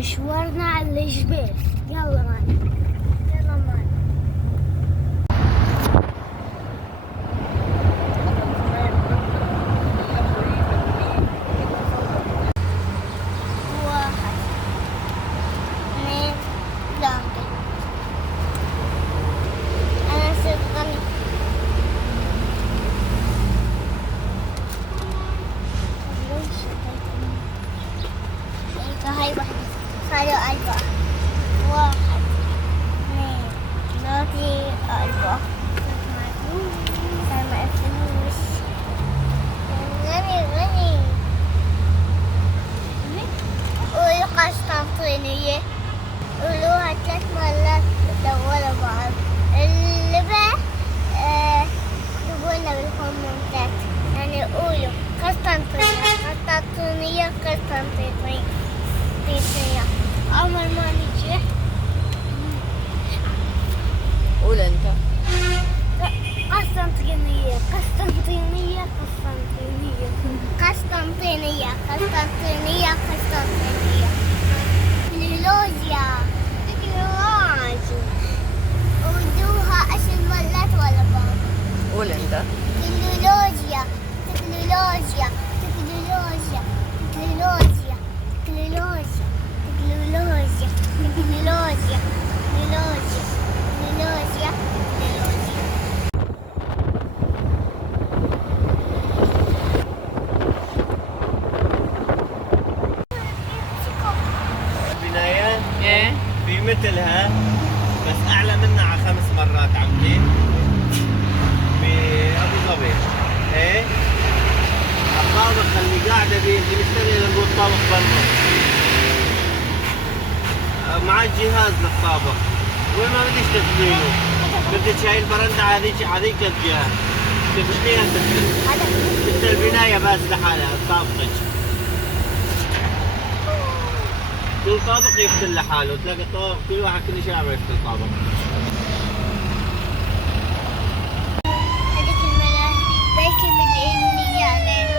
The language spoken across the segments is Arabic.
مشوارنا على الجبال. يلا معنا يلا معنا. واحد اثنين ثلاثة. أنا صرت غني. هاي واحدة صاروا أربعة. واحد اثنين ثلاثة أربعة. صار معي فلوس. غني وقسطنطينية قولوها 3 مرات ورا بعض. اللي بقى يقولنا بالكومنتات يعني قولوا قسطنطينية. أول ما نجح قول انت. قسطنطينية. تكنولوجيا. ودوها 10 مرات ورا بعض. قول انت. تكنولوجيا. بنايات ايه في مثلها بس أعلى منها على 5 مرات عمتي بأبو ظبي. إيه الطابق اللي قاعدة دي اللي مشتري نقول طابق برا مع الجهاز للطابق وين ما بديش تفضيله بدك هاي البرندة هذيك الجهة تفتحيها انت البناية بس لحالها طابقك كل طابق يفتل لحاله تلاقي طابق كل واحد كل شيء عم يفتل طابق. هذيك الملاهي ذيك اللي عليها.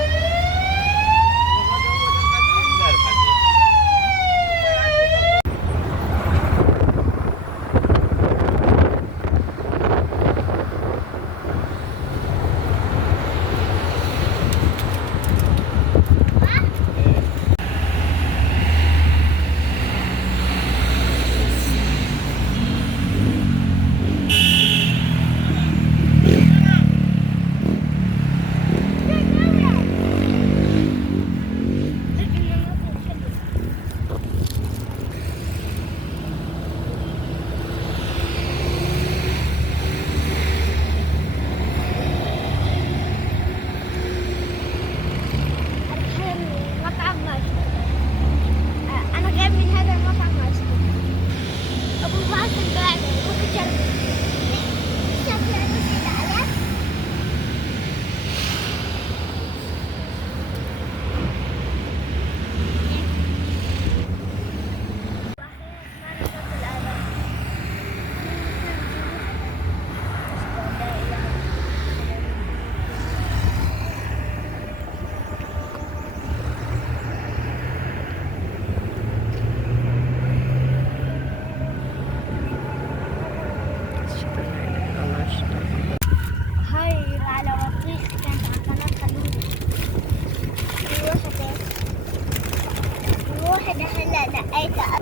واحدة هلا دقيتها هاي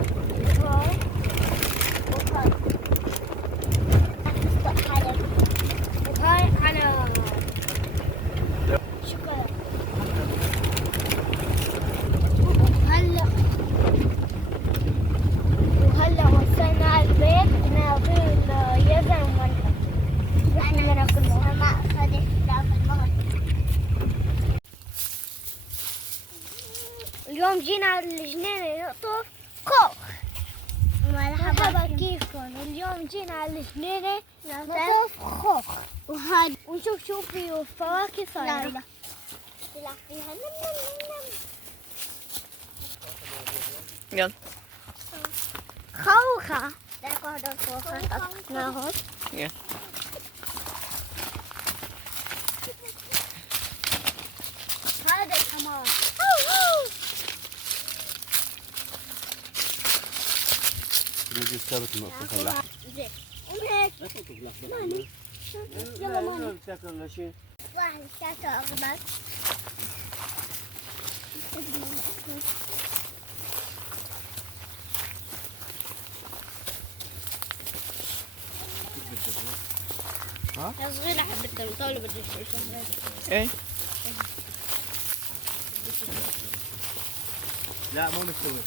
وهاي أتصدق حالك وهاي على شكرا. وهلا وصلنا على البيت ناظر يزن ومركب. احنا ناكل ما أخذت في المغرب. اليوم جينا على الجنينة نقطف خوخ. مرحبا كيفكم؟ اليوم جينا على الجنينة نقطف خوخ ونشوف شو فيه فواكه صايرة. لا طلع فيها يلا خوخة. لاقوا هدول خوخة قطفناهم. يلا هذا الحمار. نجي ثابت النقطة اللحم. زين وهيك ماني يلا ماني تاكل ولا شيء؟ واحد شاكل أخضر ها؟ يا صغيرة حبيتها طالبة بدي شهرين. ايه لا مو مستوي.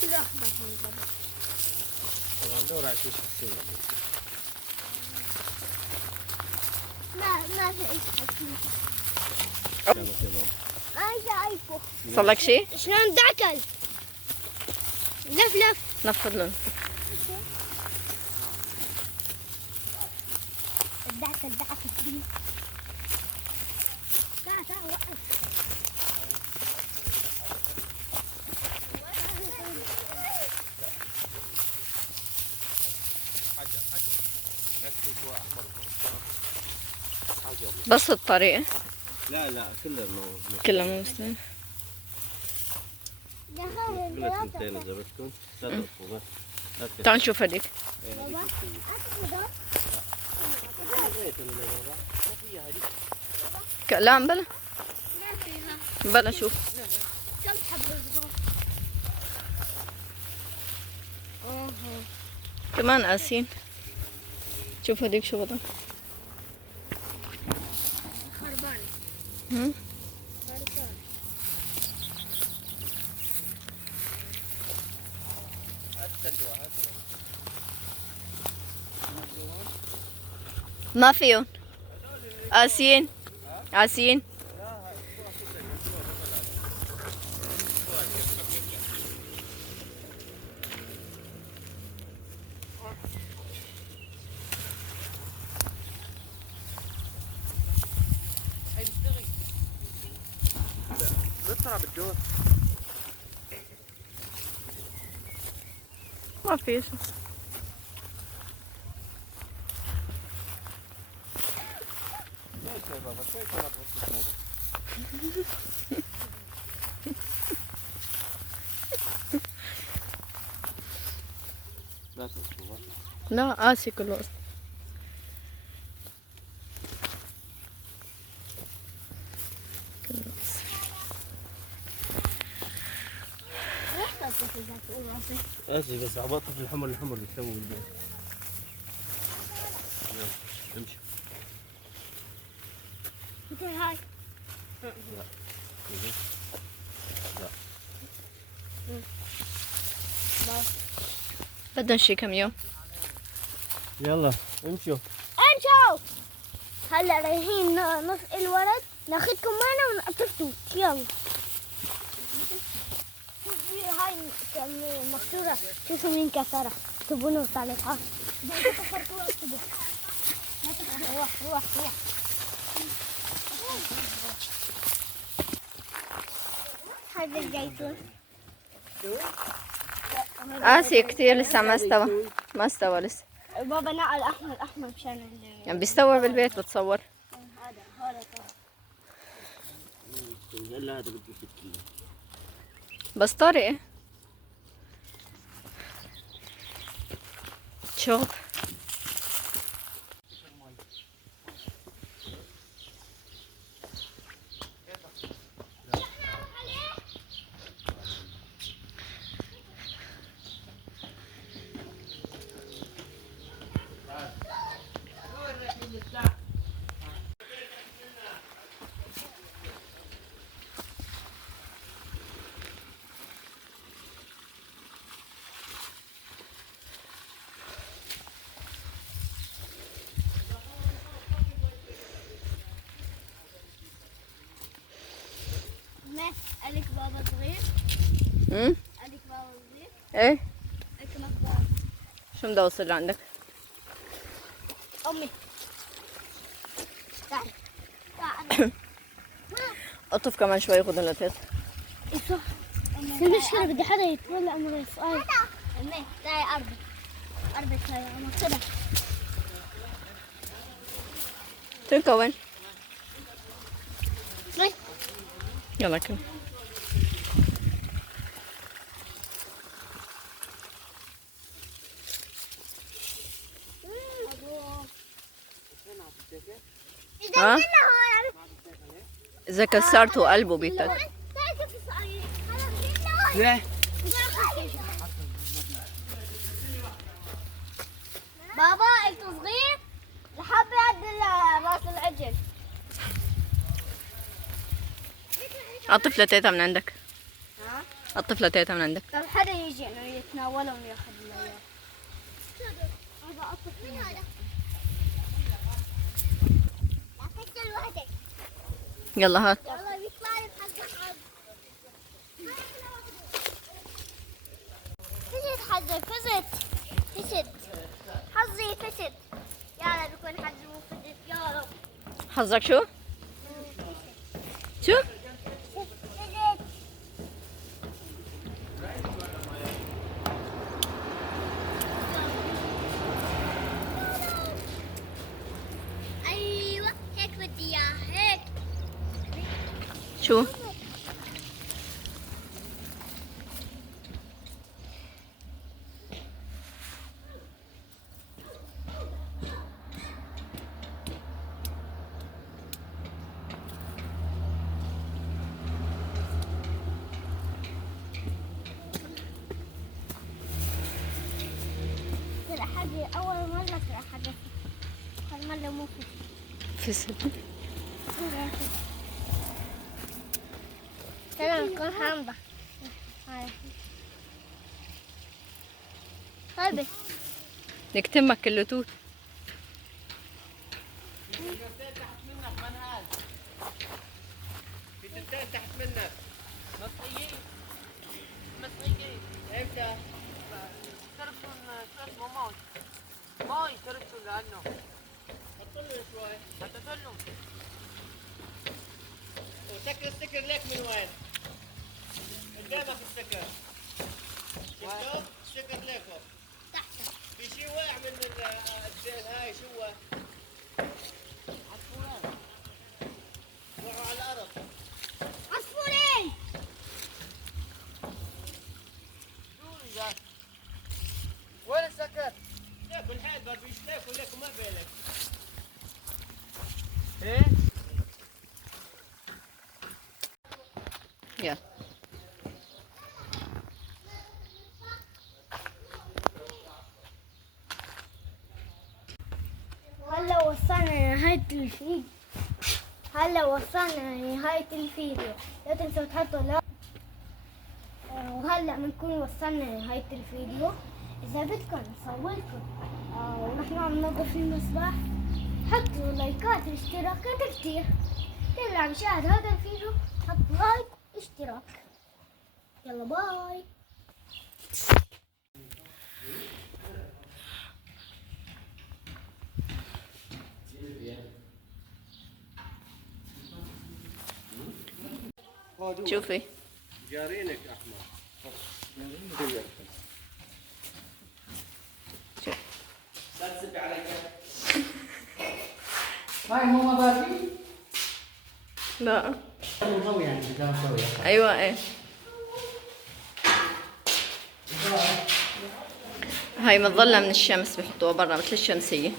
كل أخضر طبعا دور على شيء حسين. ما في أي حكي. أنا شايفه. صار لك شيء؟ شلون داكل؟ لف لف. نفض لهم. داكل تعال وقف. بس الطريقة لا كلها كلها مو مسلم. كلها سنتين إذا بدكم. لا تقطعوا بس. تعال نشوف هذيك. لا بلا ما فيها. بلا شوف. كم حبة صغار؟ كمان قاسين. شوف هذيك شو وضع. خربانة. هم؟ خربانة. ما فيهم قاسيين قاسيين. بيطلع بالدور. ما في شيء. لا قاسي كله أصلا. اسف بس عبطت في الحمر بيسوي البيت. يلا امشي. هاي. بدنا شي كم يوم. يلا امشوا. انشو هلا رايحين نسقي الورد ناخدكم معنا ونقطفتوا يلا. هاي مكسورة شوفوا مين كسرها اكتبوا تعليقات. روح هذا الزيتون قاسي كتير لسه ما استوى لسه. بابا نقل احمر مشان يعني بيستوى بالبيت بتصور. هذا هلا هذا بده 6 كيلو. بس طريقة شوف. قالك بابا صغير. قالك بابا صغير. ايه قالك مقدار. شو بدي اوصل لعندك؟ امي تعال. اطف كمان شوي خذ لتيت. ايوه المشكلة بدي حدا يتولى امر السؤال. امي تعي اربط هاي انا كده. تنكا وين؟ يلا كم ها إذا كسرته قلبه بيتك. ليه؟ بابا انت صغير لحب يعدل راس العجل. الطفلة تيتا من عندك. ها؟ الطفلة تيتا من عندك. طب حدا يجي انه يتناولهم وياخذ لنا اياه. هذا الطفل مين هذا؟ لا تسال وحدك. يلا هات. والله بيطلع لي بحق فزت حظي فزت حظي فزت. يا رب يكون حظي مو فزت يا رب. حظك شو؟ شو؟ فزت. ايوه هيك بدي اياه هيك. شو؟ طلع حاجة أول مرة طلع حاجة هالمرة مو فسد. تمام نكون حامضة. طيب بدك تمك كله توت. في تنتين تحت منك. مسقيين مسقيين. امتى؟ تركتوا شو اسمه ماي تركتوا لانه حطوا له شوي حطيتوا له. وسكر السكر لك من وين؟ قدامك السكر. شفتوا؟ السكر لكم. تحت. في شيء واقع من الدين هاي شو هو؟ عصفورين. وقعوا على الارض. عصفورين. شو ذا؟ وين السكر؟ ليكوا الحال بربيش ليكوا ما بالك. ايه؟ يلا. هلا وصلنا لنهاية الفيديو. لا تنسوا تحطوا لايك. وهلا بنكون وصلنا لنهاية الفيديو. إذا بدكم نصور لكم ونحن عم ننظف المسبح حطوا لايكات واشتراكات كتير. اللي عم يشاهد هذا الفيديو حط لايك واشتراك. يلا باي. شوفي جارينك احمر. شوف. لا تسبي عليك. هاي ماما باربي؟ لا مضوي يعني بدنا نسوي. ايوه ايه هاي مظلة من الشمس بحطوها برا مثل الشمسية.